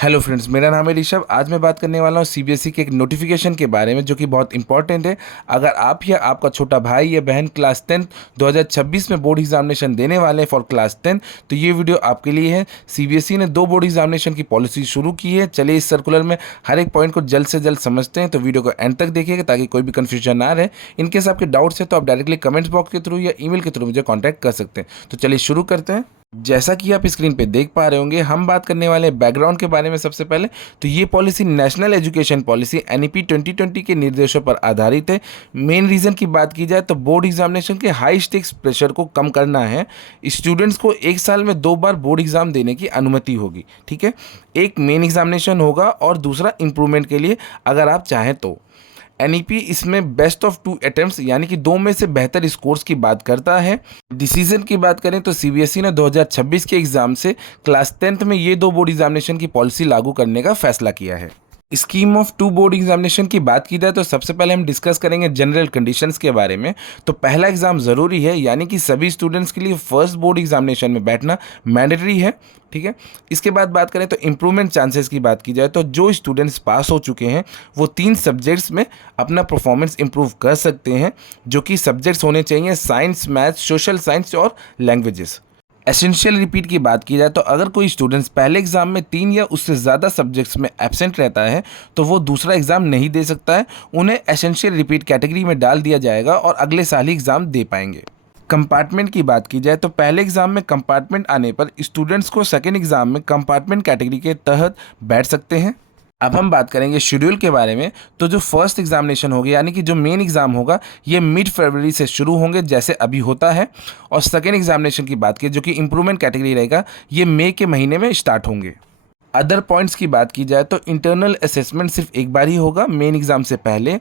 Hello friends, मेरा नाम है ऋषभ। आज मैं बात करने वाला हूँ सीबीएसई के एक नोटिफिकेशन के बारे में जो कि बहुत इंपॉर्टेंट है। अगर आप या आपका छोटा भाई या बहन क्लास 10 2026 में बोर्ड एग्जामिनेशन देने वाले हैं फॉर क्लास 10, तो ये वीडियो आपके लिए है। सीबीएसई ने 2 बोर्ड एग्जामिनेशन की पॉलिसी शुरू की है। चलिए इस सर्कुलर में हर एक पॉइंट को जल्द से जल्द समझते हैं, तो वीडियो को एंड तक देखिएगा ताकि कोई भी कन्फ्यूजन ना रहे। इनकेस आपके डाउट्स है तो आप डायरेक्टली कमेंट्स बॉक्स के थ्रू या ईमेल के थ्रू मुझे कॉन्टैक्ट कर सकते हैं। तो चलिए शुरू करते हैं। जैसा कि आप स्क्रीन पे देख पा रहे होंगे, हम बात करने वाले बैकग्राउंड के बारे में। सबसे पहले तो ये policy national education policy NEP 2020 के निर्देशों पर आधारित है। मेन रीज़न की बात की जाए तो बोर्ड एग्जामिनेशन के हाई स्टेक्स प्रेशर को कम करना है। स्टूडेंट्स को एक साल में 2 बार बोर्ड एग्जाम देने की अनुमति होगी। ठीक है, एक मेन एग्जामिनेशन होगा और दूसरा इम्प्रूवमेंट के लिए अगर आप चाहें तो। एनईपी इसमें बेस्ट ऑफ 2 अटेम्प्ट्स यानी कि 2 में से बेहतर स्कोर्स की बात करता है। डिसीजन की बात करें तो सीबीएसई ने 2026 के एग्जाम से क्लास 10th में ये 2 बोर्ड एग्जामिनेशन की पॉलिसी लागू करने का फैसला किया है। स्कीम ऑफ 2 बोर्ड एग्जामिनेशन की बात की जाए तो सबसे पहले हम डिस्कस करेंगे जनरल कंडीशंस के बारे में। तो पहला एग्जाम ज़रूरी है, यानी कि सभी स्टूडेंट्स के लिए फर्स्ट बोर्ड एग्जामिनेशन में बैठना मैंडेटरी है। ठीक है, इसके बाद बात करें तो इम्प्रूवमेंट चांसेस की बात की जाए तो जो स्टूडेंट्स पास हो चुके हैं वो 3 सब्जेक्ट्स में अपना परफॉर्मेंस इंप्रूव कर सकते हैं, जो कि सब्जेक्ट्स होने चाहिए साइंस, मैथ्स, सोशल साइंस और लैंग्वेजेस। एसेंशियल रिपीट की बात की जाए तो अगर कोई स्टूडेंट्स पहले एग्जाम में 3 या उससे ज़्यादा सब्जेक्ट्स में एब्सेंट रहता है तो वो दूसरा एग्ज़ाम नहीं दे सकता है। उन्हें एसेंशियल रिपीट कैटेगरी में डाल दिया जाएगा और अगले साल ही एग्ज़ाम दे पाएंगे। कंपार्टमेंट की बात की जाए तो पहले एग्ज़ाम में कंपार्टमेंट आने पर स्टूडेंट्स को सेकेंड एग्ज़ाम में कंपार्टमेंट कैटेगरी के तहत बैठ सकते हैं। अब हम बात करेंगे शेड्यूल के बारे में। तो जो फर्स्ट एग्जामिनेशन होगा यानी कि जो मेन एग्ज़ाम होगा ये मिड फरवरी से शुरू होंगे जैसे अभी होता है, और सेकेंड एग्जामिनेशन की बात की जो कि इम्प्रूवमेंट कैटेगरी रहेगा ये मई के महीने में स्टार्ट होंगे। अदर पॉइंट्स की बात की जाए तो इंटरनल असेसमेंट सिर्फ एक बार ही होगा मेन एग्ज़ाम से पहले।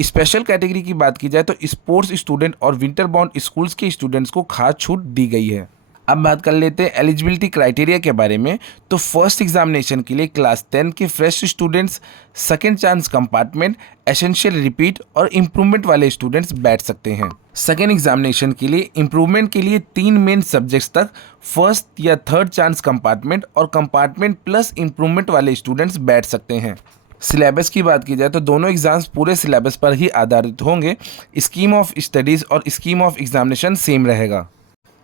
स्पेशल कैटेगरी की बात की जाए तो स्पोर्ट्स स्टूडेंट और विंटर बाउंड स्कूल्स के स्टूडेंट्स को खास छूट दी गई है। अब बात कर लेते हैं एलिजिबिलिटी क्राइटेरिया के बारे में। तो फर्स्ट एग्जामिनेशन के लिए क्लास 10 के fresh students, second chance compartment, essential repeat और इम्प्रूवमेंट वाले स्टूडेंट्स बैठ सकते हैं। सेकेंड एग्जामिनेशन के लिए इम्प्रूवमेंट के लिए 3 मेन सब्जेक्ट्स तक फर्स्ट या थर्ड चांस कंपार्टमेंट और कंपार्टमेंट प्लस इम्प्रूवमेंट वाले स्टूडेंट्स बैठ सकते हैं। सिलेबस की बात की जाए तो दोनों एग्जाम्स पूरे सिलेबस पर ही आधारित होंगे। स्कीम ऑफ स्टडीज़ और स्कीम ऑफ एग्जामिनेशन सेम रहेगा।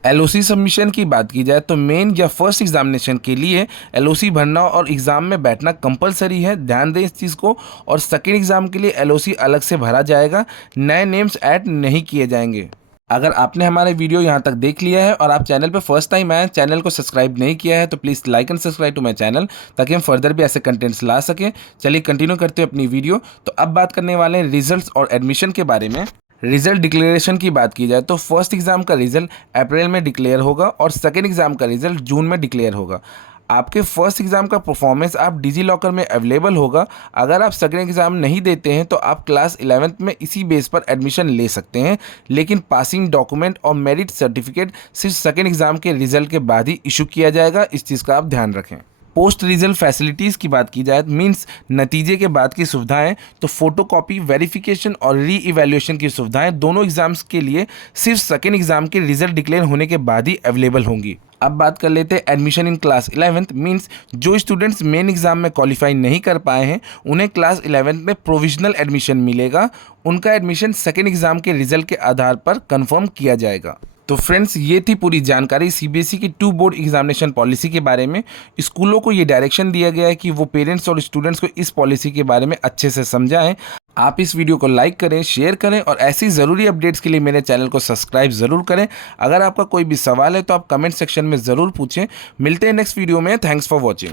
एलओसी सबमिशन की बात की जाए तो मेन या फर्स्ट एग्जामिनेशन के लिए एलओसी भरना और एग्ज़ाम में बैठना कंपलसरी है, ध्यान दें इस चीज़ को। और सेकेंड एग्ज़ाम के लिए एलओसी अलग से भरा जाएगा, नए नेम्स ऐड नहीं किए जाएंगे। अगर आपने हमारे वीडियो यहाँ तक देख लिया है और आप चैनल पर फर्स्ट टाइम आए, चैनल को सब्सक्राइब नहीं किया है तो please like and subscribe to my channel ताकि हम फर्दर भी ऐसे कंटेंट्स ला सकें। चलिए कंटिन्यू करते हैं अपनी वीडियो। तो अब बात करने वाले हैं रिजल्ट्स और एडमिशन के बारे में। रिजल्ट डिक्लेरेशन की बात की जाए तो फर्स्ट एग्ज़ाम का रिजल्ट अप्रैल में डिक्लेयर होगा और सेकेंड एग्ज़ाम का रिजल्ट जून में डिक्लेयर होगा। आपके फर्स्ट एग्ज़ाम का परफॉर्मेंस आप डिजी लॉकर में अवेलेबल होगा। अगर आप सेकेंड एग्ज़ाम नहीं देते हैं तो आप क्लास 11th में इसी बेस पर एडमिशन ले सकते हैं, लेकिन पासिंग डॉक्यूमेंट और मेरिट सर्टिफिकेट सिर्फ सेकेंड एग्ज़ाम के रिजल्ट के बाद ही इशू किया जाएगा। इस चीज़ का आप ध्यान रखें। पोस्ट रिजल्ट फैसिलिटीज़ की बात की जाए मींस नतीजे के बाद की सुविधाएं, तो फोटोकॉपी, वेरिफिकेशन और री इवैल्यूएशन की सुविधाएं दोनों एग्जाम्स के लिए सिर्फ सेकेंड एग्जाम के रिजल्ट डिक्लेयर होने के बाद ही अवेलेबल होंगी। अब बात कर लेते हैं admission in class 11th means जो स्टूडेंट्स मेन एग्जाम में क्वालिफाई नहीं कर पाए हैं उन्हें क्लास 11th में प्रोविजनल एडमिशन मिलेगा। उनका एडमिशन सेकेंड एग्जाम के रिजल्ट के आधार पर कंफर्म किया जाएगा। तो फ्रेंड्स, ये थी पूरी जानकारी सीबीएसई की 2 बोर्ड एग्जामिनेशन पॉलिसी के बारे में। स्कूलों को ये डायरेक्शन दिया गया है कि वो पेरेंट्स और स्टूडेंट्स को इस पॉलिसी के बारे में अच्छे से समझाएं। आप इस वीडियो को लाइक करें, शेयर करें और ऐसी ज़रूरी अपडेट्स के लिए मेरे चैनल को सब्सक्राइब ज़रूर करें। अगर आपका कोई भी सवाल है तो आप कमेंट सेक्शन में ज़रूर पूछें। मिलते हैं नेक्स्ट वीडियो में। Thanks for watching.